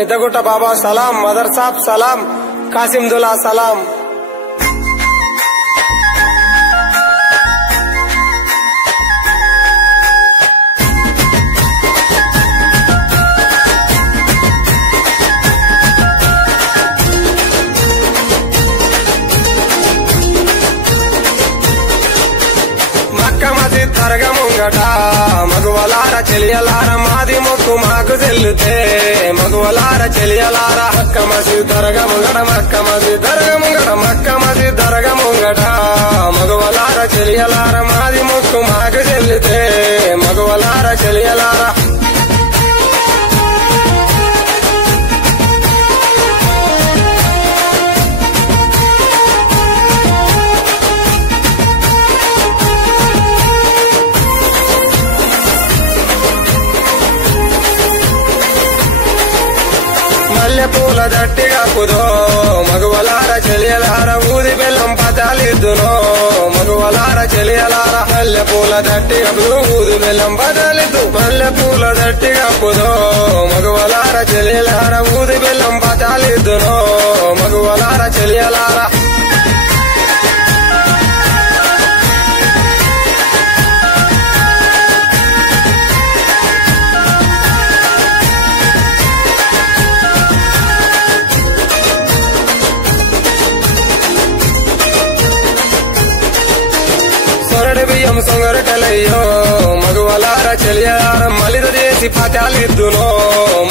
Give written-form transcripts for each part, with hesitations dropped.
పెద్దగుట్ట బాబా సలాం, mother సాబ్ సలాం, కాసిం-దుల్లా సలాం. దర్గా ముంగట మగువలార చెలియలార మాది మొక్కు మాకు చెల్లుతే మగువలార చెలియలార మక్క మసీద్ దర్గా ముంగట మక్క మసీద్ దర్గా ముంగట మక్క మసీద్ దర్గా ముంగట మగువలార చెలియలార మాది మొక్కు మాకు చెల్లుతే మగువలార చెలియలార. మల్లె పూల దట్టిగా కుదో మగువలార చెలియలార ఊది బెల్లం పతాలిద్దునో మగువలార చెలియలార మల్లె పూల దట్టిగా ఊది బెల్లం పతాలిద్దు మల్లె పూల దట్టిగా కుదో మగువలార చెలియలార ఊది బెల్లం పతాలిద్దునో మగువలార చెలియలార. బియ్యం సొంగరటలయ్యో మగువలార చెలియలార మలిద చేసి పతాలిద్దునో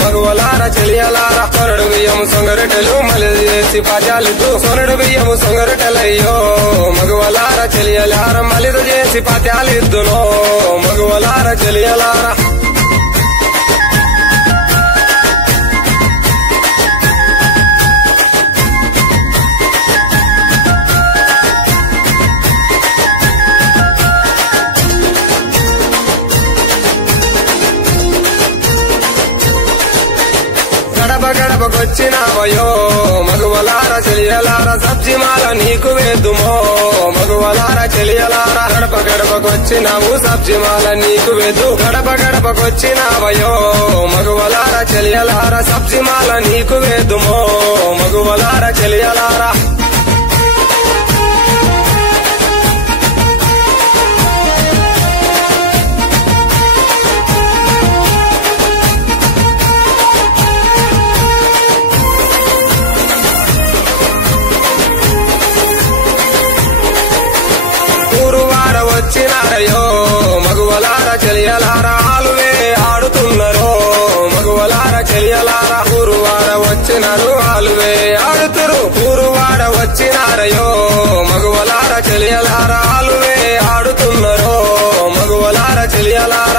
మగువలార చెలియలార సొరడు బియ్యం సొంగరటలు మలిద చేసి పతాలిద్దు సొరడు బియ్యం సొంగరటలయ్యో మగువలార చెలియలార మలిద చేసి పతాలిద్దునో మగువలార చెలియలార. గడప గడపకొచ్చినావయో మగువలార చెలియలార సబ్జిమాల నీకు వేద్దుమో మగువలార చెలియలార గడప గడపకొచ్చినావు సబ్జిమాల నీకు వేద్దు గడప గడపకొచ్చినావయో మగువలార చెలియలార సబ్జిమాల నీకు వేద్దుమో మగువలార చెలియలార. వచ్చినారయో మగువలార చెలియలార ఆలువే ఆడుతున్నరో మగువలార చెలియలార ఊరువాడ వచ్చినారు ఆలువే ఆడుతురు ఊరువాడ వచ్చినారయో మగువలార చెలియలార ఆలువే ఆడుతున్నరో మగువలార చెలియలార.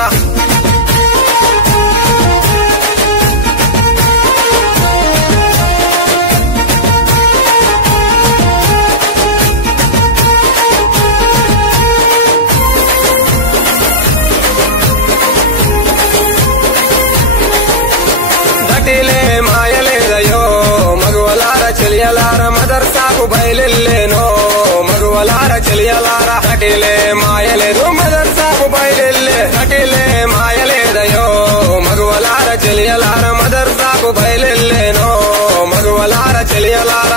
మాయలేదయో మగువలార చెలియలార మదర్సాకు బయలెల్లేనో మగువలార చెలియలార కటిలే మాయలేదు మదర్సాకు బయలెల్లే కటిలే మాయలేదయో మగువలార చెలియలార మదర్సాకు బయలెల్లేనో మగువలార చెలియలార.